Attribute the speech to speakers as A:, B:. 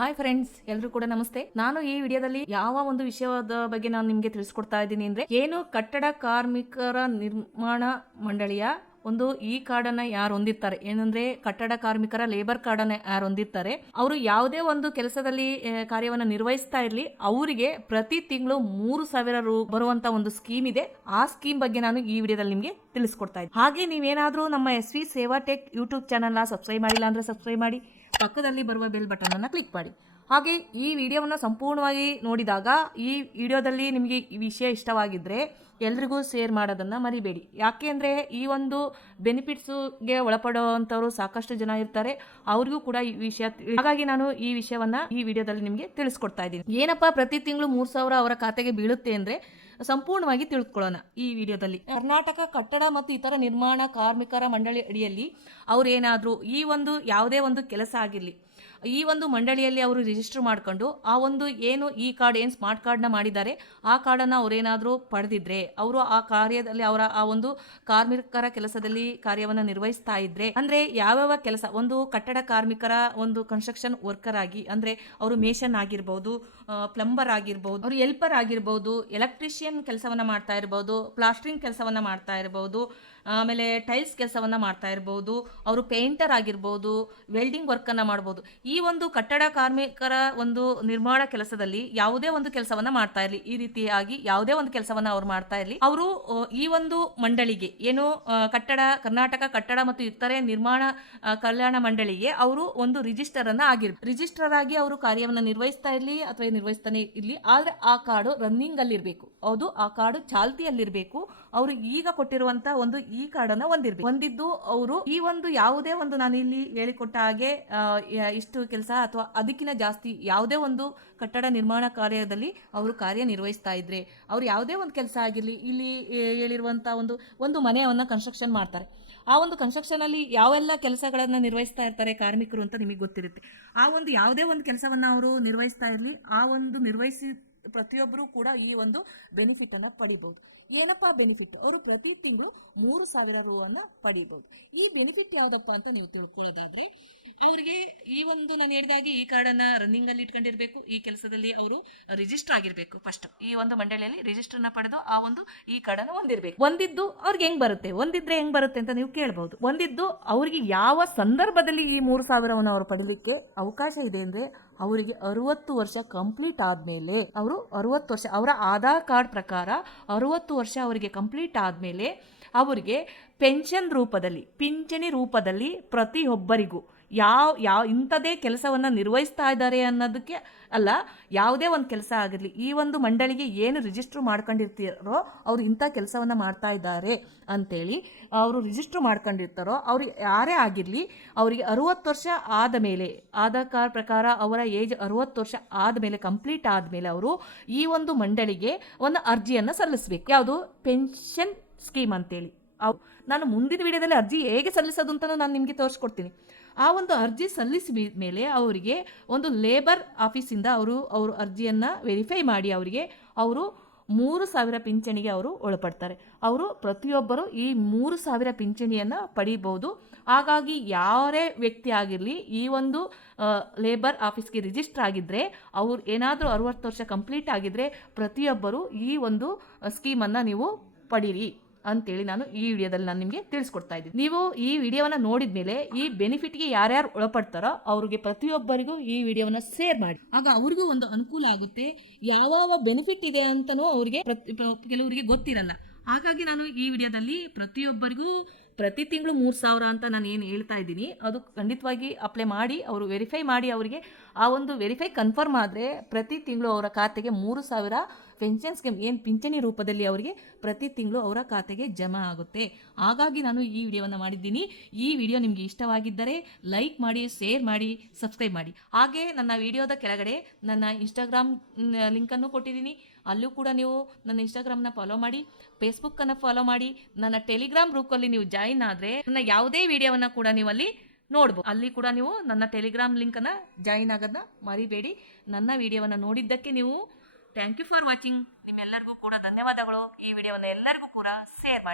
A: Hi friends ಎಲ್ಲರೂ ಕೂಡ ನಮಸ್ತೆ. ನಾನು ಈ ವಿಡಿಯೋದಲ್ಲಿ ಯಾವ ಒಂದು ವಿಷಯದ ಬಗ್ಗೆ ನಾನು ನಿಮಗೆ ತಿಳಿಸ್ಕೊಡ್ತಾ ಇದ್ದೀನಿ ಅಂದ್ರೆ, ಏನು ಕಟ್ಟಡ ಕಾರ್ಮಿಕರ ನಿರ್ಮಾಣ ಮಂಡಳಿಯ ಒಂದು ಈ ಕಾರ್ಡನ್ನ ಯಾರು ಹೊಂದಿರ್ತಾರೆ? ಏನಂದ್ರೆ ಕಟ್ಟಡ ಕಾರ್ಮಿಕರ ಲೇಬರ್ ಕಾರ್ಡನ್ನು ಯಾರು ಹೊಂದಿರ್ತಾರೆ? ಅವರು ಯಾವುದೇ ಒಂದು ಕೆಲಸದಲ್ಲಿ ಕಾರ್ಯವನ್ನು ನಿರ್ವಹಿಸ್ತಾ ಇರಲಿ, ಅವರಿಗೆ ಪ್ರತಿ ತಿಂಗಳು ಮೂರು ಸಾವಿರ ರು ಬರುವಂತ ಒಂದು ಸ್ಕೀಮ್ ಇದೆ. ಆ ಸ್ಕೀಮ್ ಬಗ್ಗೆ ನಾನು ಈ ವಿಡಿಯೋದಲ್ಲಿ ನಿಮಗೆ ತಿಳಿಸ್ಕೊಡ್ತಾ ಇದ್ದೀನಿ ಹಾಗೆ ನೀವೇನಾದರೂ ನಮ್ಮ S V Seva tech YouTube ಚಾನಲ್ನ ಸಬ್ಸ್ಕ್ರೈಬ್ ಮಾಡಿಲ್ಲ ಅಂದ್ರೆ ಸಬ್ಸ್ಕ್ರೈಬ್ ಮಾಡಿ. ಪಕ್ಕದಲ್ಲಿ ಬರುವ ಬೆಲ್ ಬಟನ್ ಅನ್ನು ಕ್ಲಿಕ್ ಮಾಡಿ. ಹಾಗೆ ಈ ವಿಡಿಯೋವನ್ನು ಸಂಪೂರ್ಣವಾಗಿ ನೋಡಿದಾಗ ಈ ವಿಡಿಯೋದಲ್ಲಿ ನಿಮಗೆ ಈ ವಿಷಯ ಇಷ್ಟವಾಗಿದ್ದರೆ ಎಲ್ರಿಗೂ ಶೇರ್ ಮಾಡೋದನ್ನು ಮರಿಬೇಡಿ. ಯಾಕೆ ಅಂದರೆ ಈ ಒಂದು ಬೆನಿಫಿಟ್ಸ್ಗೆ ಒಳಪಡುವಂಥವ್ರು ಸಾಕಷ್ಟು ಜನ ಇರ್ತಾರೆ. ಅವ್ರಿಗೂ ಕೂಡ ಈ ವಿಷಯ ಹಾಗಾಗಿ ನಾನು ಈ ವಿಷಯವನ್ನು ಈ ವಿಡಿಯೋದಲ್ಲಿ ನಿಮಗೆ ತಿಳಿಸ್ಕೊಡ್ತಾ ಇದ್ದೀನಿ. ಏನಪ್ಪ ಪ್ರತಿ ತಿಂಗಳು ಮೂರು ಸಾವಿರ ಅವರ ಖಾತೆಗೆ ಬೀಳುತ್ತೆ ಅಂದರೆ ಸಂಪೂರ್ಣವಾಗಿ ತಿಳ್ಕೊಳ್ಳೋಣ ಈ ವಿಡಿಯೋದಲ್ಲಿ. ಕರ್ನಾಟಕ ಕಟ್ಟಡ ಮತ್ತು ಇತರ ನಿರ್ಮಾಣ ಕಾರ್ಮಿಕರ ಮಂಡಳಿ ಅಡಿಯಲ್ಲಿ ಅವರೇನಾದರೂ ಈ ಒಂದು ಯಾವುದೇ ಒಂದು ಕೆಲಸ ಆಗಿರಲಿ, ಈ ಒಂದು ಮಂಡಳಿಯಲ್ಲಿ ಅವರು ರಿಜಿಸ್ಟರ್ ಮಾಡ್ಕೊಂಡು ಆ ಒಂದು ಏನು ಈ ಕಾರ್ಡ್ ಏನು ಸ್ಮಾರ್ಟ್ ಕಾರ್ಡ್ನ ಮಾಡಿದ್ದಾರೆ, ಆ ಕಾರ್ಡನ್ನು ಅವರೇನಾದರೂ ಪಡೆದಿದ್ರೆ, ಅವರು ಆ ಕಾರ್ಯದಲ್ಲಿ ಅವರ ಆ ಒಂದು ಕಾರ್ಮಿಕರ ಕೆಲಸದಲ್ಲಿ ಕಾರ್ಯವನ್ನು ನಿರ್ವಹಿಸ್ತಾ ಇದ್ರೆ, ಅಂದರೆ ಯಾವ್ಯಾವ ಕೆಲಸ, ಒಂದು ಕಟ್ಟಡ ಕಾರ್ಮಿಕರ ಒಂದು ಕನ್ಸ್ಟ್ರಕ್ಷನ್ ವರ್ಕರ್ ಆಗಿ, ಅಂದರೆ ಅವರು ಮೇಷನ್ ಆಗಿರ್ಬೋದು ಪ್ಲಂಬರ್ ಆಗಿರ್ಬೋದು, ಅವರು ಎಲ್ಪರ್ ಆಗಿರ್ಬೋದು ಎಲೆಕ್ಟ್ರಿಷಿಯನ್ ಕೆಲಸವನ್ನ ಮಾಡ್ತಾ ಇರ್ಬೋದು, ಪ್ಲಾಸ್ಟ್ರಿಂಗ್ ಕೆಲಸವನ್ನ ಮಾಡ್ತಾ ಇರ್ಬೋದು, ಆಮೇಲೆ ಟೈಲ್ಸ್ ಕೆಲಸವನ್ನ ಮಾಡ್ತಾ ಇರ್ಬೋದು, ಅವರು ಪೇಂಟರ್ ಆಗಿರ್ಬೋದು, ವೆಲ್ಡಿಂಗ್ ವರ್ಕನ್ನು ಮಾಡ್ಬೋದು. ಈ ಒಂದು ಕಟ್ಟಡ ಕಾರ್ಮಿಕರ ಒಂದು ನಿರ್ಮಾಣ ಕೆಲಸದಲ್ಲಿ ಯಾವುದೇ ಒಂದು ಕೆಲಸವನ್ನ ಮಾಡ್ತಾ ಇರಲಿ. ಈ ರೀತಿಯಾಗಿ ಯಾವುದೇ ಒಂದು ಕೆಲಸವನ್ನ ಅವ್ರು ಮಾಡ್ತಾ ಇರಲಿ. ಅವರು ಈ ಒಂದು ಮಂಡಳಿಗೆ, ಏನು ಕಟ್ಟಡ, ಕರ್ನಾಟಕ ಕಟ್ಟಡ ಮತ್ತು ಇತರೆ ನಿರ್ಮಾಣ ಕಲ್ಯಾಣ ಮಂಡಳಿಗೆ ಅವರು ಒಂದು ರಿಜಿಸ್ಟರ್ ಅನ್ನ ಆಗಿರ್ ರಿಜಿಸ್ಟರ್ ಆಗಿ ಅವರು ಕಾರ್ಯವನ್ನ ನಿರ್ವಹಿಸ್ತಾ ಇರಲಿ ಅಥವಾ ನಿರ್ವಹಿಸ್ತಾನೆ ಇರಲಿ. ಆದ್ರೆ ಆ ಕಾರ್ಡು ರನ್ನಿಂಗ್ ಅಲ್ಲಿ ಇರಬೇಕು ಹೌದು ಆ ಕಾರ್ಡ್ ಚಾಲ್ತಿಯಲ್ಲಿರಬೇಕು. ಅವರು ಈಗ ಕೊಟ್ಟಿರುವಂತ ಒಂದು ಈ ಅನ್ನ ಹೊಂದಿರ್ಬೇಕು. ಹೊಂದಿದ್ದು ಅವರು ಈ ಒಂದು ಯಾವುದೇ ಒಂದು ನಾನು ಇಲ್ಲಿ ಹೇಳಿಕೊಟ್ಟ ಹಾಗೆ ಇಷ್ಟು ಕೆಲಸ ಅಥವಾ ಅದಕ್ಕಿಂತ ಜಾಸ್ತಿ ಯಾವುದೇ ಒಂದು ಕಟ್ಟಡ ನಿರ್ಮಾಣ ಕಾರ್ಯದಲ್ಲಿ ಅವರು ಕಾರ್ಯ ನಿರ್ವಹಿಸ್ತಾ ಇದ್ರೆ, ಅವ್ರು ಯಾವುದೇ ಒಂದು ಕೆಲಸ ಆಗಿರಲಿ, ಇಲ್ಲಿ ಹೇಳಿರುವಂತ ಒಂದು ಒಂದು ಮನೆಯನ್ನ ಕನ್ಸ್ಟ್ರಕ್ಷನ್ ಮಾಡ್ತಾರೆ. ಆ ಒಂದು ಕನ್ಸ್ಟ್ರಕ್ಷನ್ ಅಲ್ಲಿ ಯಾವೆಲ್ಲ ಕೆಲಸಗಳನ್ನ ನಿರ್ವಹಿಸ್ತಾ ಇರ್ತಾರೆ ಕಾರ್ಮಿಕರು ಅಂತ ನಿಮಗೆ ಗೊತ್ತಿರುತ್ತೆ. ಆ ಒಂದು ಯಾವುದೇ ಒಂದು ಕೆಲಸವನ್ನ ಅವರು ನಿರ್ವಹಿಸ್ತಾ ಇರಲಿ, ಆ ಒಂದು ನಿರ್ವಹಿಸಿ ಪ್ರತಿಯೊಬ್ಬರು ಕೂಡ ಈ ಒಂದು ಬೆನಿಫಿಟನ್ನು ಪಡಿಬೋದು. ಏನಪ್ಪ ಬೆನಿಫಿಟ್ ಅವರು ಪ್ರತಿ ತಿಂಗಳು ಮೂರು ಸಾವಿರ ರೂವನ್ನು ಪಡಿಬೋದು. ಈ ಬೆನಿಫಿಟ್ ಯಾವುದಪ್ಪ ಅಂತ ನೀವು ತಿಳ್ಕೊಳ್ಳೋದಾದ್ರೆ, ಅವರಿಗೆ ಈ ಒಂದು ನಾನು ಹೇಳಿದಾಗೆ ಈ ಕಾರ್ಡನ್ನು ರನ್ನಿಂಗಲ್ಲಿ ಇಟ್ಕೊಂಡಿರ್ಬೇಕು, ಈ ಕೆಲಸದಲ್ಲಿ ಅವರು ರಿಜಿಸ್ಟರ್ ಆಗಿರಬೇಕು ಫಸ್ಟ್ ಈ ಒಂದು ಮಂಡಳಿಯಲ್ಲಿ ರಿಜಿಸ್ಟರ್ನ ಪಡೆದು ಆ ಒಂದು ಈ ಕಾರ್ಡನ್ನು ಹೊಂದಿರಬೇಕು. ಒಂದಿದ್ದು ಅವ್ರಿಗೆ ಹೆಂಗೆ ಬರುತ್ತೆ? ಒಂದಿದ್ರೆ ಹೆಂಗೆ ಬರುತ್ತೆ ಅಂತ ನೀವು ಕೇಳ್ಬೋದು. ಒಂದಿದ್ದು ಅವರಿಗೆ ಯಾವ ಸಂದರ್ಭದಲ್ಲಿ ಈ ಮೂರು ಸಾವಿರವನ್ನು ಅವರು ಪಡೀಲಿಕ್ಕೆ ಅವಕಾಶ ಇದೆ ಅಂದರೆ, ಅವರಿಗೆ ಅರವತ್ತು ವರ್ಷ ಕಂಪ್ಲೀಟ್ ಆದಮೇಲೆ ಅವರು ಅರವತ್ತು ವರ್ಷ, ಅವರ ಆಧಾರ್ ಕಾರ್ಡ್ ಪ್ರಕಾರ ಅರವತ್ತು ವರ್ಷ ಅವರಿಗೆ ಕಂಪ್ಲೀಟ್ ಆದಮೇಲೆ ಅವರಿಗೆ ಪೆನ್ಷನ್ ರೂಪದಲ್ಲಿ, ಪಿಂಚಣಿ ರೂಪದಲ್ಲಿ ಪ್ರತಿಯೊಬ್ಬರಿಗೂ ಯಾವ ಯಾವ ಇಂಥದೇ ಕೆಲಸವನ್ನು ನಿರ್ವಹಿಸ್ತಾ ಇದ್ದಾರೆ ಅನ್ನೋದಕ್ಕೆ ಅಲ್ಲ, ಯಾವುದೇ ಒಂದು ಕೆಲಸ ಆಗಿರಲಿ, ಈ ಒಂದು ಮಂಡಳಿಗೆ ಏನು ರಿಜಿಸ್ಟರ್ ಮಾಡ್ಕೊಂಡಿರ್ತೀರೋ ಅವ್ರು ಇಂಥ ಕೆಲಸವನ್ನು ಮಾಡ್ತಾ ಇದ್ದಾರೆ ಅಂಥೇಳಿ ಅವರು ರಿಜಿಸ್ಟರ್ ಮಾಡ್ಕೊಂಡಿರ್ತಾರೋ, ಅವ್ರು ಯಾರೇ ಆಗಿರಲಿ, ಅವರಿಗೆ ಅರುವತ್ತು ವರ್ಷ ಆದ ಮೇಲೆ, ಆಧಾರ್ ಪ್ರಕಾರ ಅವರ ಏಜ್ ಅರುವತ್ತು ವರ್ಷ ಆದಮೇಲೆ ಕಂಪ್ಲೀಟ್ ಆದಮೇಲೆ ಅವರು ಈ ಒಂದು ಮಂಡಳಿಗೆ ಒಂದು ಅರ್ಜಿಯನ್ನು ಸಲ್ಲಿಸಬೇಕು. ಯಾವುದು? ಪೆನ್ಷನ್ ಸ್ಕೀಮ್ ಅಂತೇಳಿ. ಅವ್, ನಾನು ಮುಂದಿನ ವಿಡಿಯೋದಲ್ಲಿ ಅರ್ಜಿ ಹೇಗೆ ಸಲ್ಲಿಸೋದು ಅಂತ ನಾನು ನಿಮಗೆ ತೋರಿಸ್ಕೊಡ್ತೀನಿ. ಆ ಒಂದು ಅರ್ಜಿ ಸಲ್ಲಿಸಿದ ಮೇಲೆ ಅವರಿಗೆ ಒಂದು ಲೇಬರ್ ಆಫೀಸಿಂದ ಅವರು ಅವರು ಅರ್ಜಿಯನ್ನು ವೆರಿಫೈ ಮಾಡಿ ಅವರಿಗೆ ಅವರು ಮೂರು ಸಾವಿರ ಪಿಂಚಣಿಗೆ ಅವರು ಒಳಪಡ್ತಾರೆ. ಅವರು ಪ್ರತಿಯೊಬ್ಬರು ಈ ಮೂರು ಸಾವಿರ ಪಿಂಚಣಿಯನ್ನು ಪಡೀಬಹುದು. ಹಾಗಾಗಿ ಯಾರೇ ವ್ಯಕ್ತಿ ಆಗಿರಲಿ, ಈ ಒಂದು ಲೇಬರ್ ಆಫೀಸ್ಗೆ ರಿಜಿಸ್ಟರ್ ಆಗಿದ್ದರೆ ಅವ್ರು ಏನಾದರೂ ಅರುವತ್ತು ವರ್ಷ ಕಂಪ್ಲೀಟ್ ಆಗಿದ್ದರೆ ಪ್ರತಿಯೊಬ್ಬರು ಈ ಒಂದು ಸ್ಕೀಮನ್ನು ನೀವು ಪಡೀರಿ. ಅಂತೇಳಿ ನಾನು ಈ ವಿಡಿಯೋದಲ್ಲಿ ನಾನು ನಿಮಗೆ ತಿಳಿಸ್ಕೊಡ್ತಾ ಇದ್ದೀನಿ. ನೀವು ಈ ವಿಡಿಯೋವನ್ನು ನೋಡಿದ ಮೇಲೆ ಈ ಬೆನಿಫಿಟ್ಗೆ ಯಾರ್ಯಾರು ಒಳಪಡ್ತಾರೋ ಅವರಿಗೆ ಪ್ರತಿಯೊಬ್ಬರಿಗೂ ಈ ವಿಡಿಯೋವನ್ನು ಶೇರ್ ಮಾಡಿ. ಆಗ ಅವ್ರಿಗೂ ಒಂದು ಅನುಕೂಲ ಆಗುತ್ತೆ. ಯಾವ ಬೆನಿಫಿಟ್ ಇದೆ ಅಂತಲೂ ಅವರಿಗೆ ಕೆಲವರಿಗೆ ಗೊತ್ತಿರಲ್ಲ. ಹಾಗಾಗಿ ನಾನು ಈ ವಿಡಿಯೋದಲ್ಲಿ ಪ್ರತಿಯೊಬ್ಬರಿಗೂ ಪ್ರತಿ ತಿಂಗಳು ಮೂರು ಸಾವಿರ ಅಂತ ನಾನು ಏನು ಹೇಳ್ತಾ ಇದ್ದೀನಿ, ಅದು ಖಂಡಿತವಾಗಿ ಅಪ್ಲೈ ಮಾಡಿ, ಅವರು ವೆರಿಫೈ ಮಾಡಿ ಅವರಿಗೆ, ಆ ಒಂದು ವೆರಿಫೈ ಕನ್ಫರ್ಮ್ ಆದರೆ ಪ್ರತಿ ತಿಂಗಳು ಅವರ ಖಾತೆಗೆ ಮೂರು ಸಾವಿರ ಪೆನ್ಷನ್ ಸ್ಕೀಮ್ ಏನು ಪಿಂಚಣಿ ರೂಪದಲ್ಲಿ ಅವರಿಗೆ ಪ್ರತಿ ತಿಂಗಳು ಅವರ ಖಾತೆಗೆ ಜಮಾ ಆಗುತ್ತೆ. ಹಾಗಾಗಿ ನಾನು ಈ ವಿಡಿಯೋವನ್ನು ಮಾಡಿದ್ದೀನಿ. ಈ ವಿಡಿಯೋ ನಿಮಗೆ ಇಷ್ಟವಾಗಿದ್ದರೆ ಲೈಕ್ ಮಾಡಿ ಶೇರ್ ಮಾಡಿ ಸಬ್ಸ್ಕ್ರೈಬ್ ಮಾಡಿ. ಹಾಗೆ ನನ್ನ ವಿಡಿಯೋದ ಕೆಳಗಡೆ ನನ್ನ ಇನ್ಸ್ಟಾಗ್ರಾಮ್ ಲಿಂಕನ್ನು ಕೊಟ್ಟಿದ್ದೀನಿ. ಅಲ್ಲೂ ಕೂಡ ನೀವು ನನ್ನ ಇನ್ಸ್ಟಾಗ್ರಾಮ್ನ ಫಾಲೋ ಮಾಡಿ ಫೇಸ್ಬುಕ್ಕನ್ನು ಫಾಲೋ ಮಾಡಿ, ನನ್ನ ಟೆಲಿಗ್ರಾಮ್ ಗ್ರೂಪಲ್ಲಿ ನೀವು ಜಾಯಿನ್ ಆದರೆ ನನ್ನ ಯಾವುದೇ ವಿಡಿಯೋವನ್ನು ಕೂಡ ನೀವು ಅಲ್ಲಿ ನೋಡ್ಬೋದು. ಅಲ್ಲಿ ಕೂಡ ನೀವು ನನ್ನ ಟೆಲಿಗ್ರಾಮ್ ಲಿಂಕನ್ನು ಜಾಯಿನ್ ಆಗೋದನ್ನ ಮರಿಬೇಡಿ. ನನ್ನ ವಿಡಿಯೋವನ್ನು ನೋಡಿದ್ದಕ್ಕೆ ನೀವು ಥ್ಯಾಂಕ್ ಯು ಫಾರ್ ವಾಚಿಂಗ್ ನಿಮ್ಮೆಲ್ಲರಿಗೂ ಕೂಡ ಧನ್ಯವಾದಗಳು. ಈ ವಿಡಿಯೋವನ್ನು ಎಲ್ಲರಿಗೂ ಕೂಡ ಶೇರ್ ಮಾಡಿ.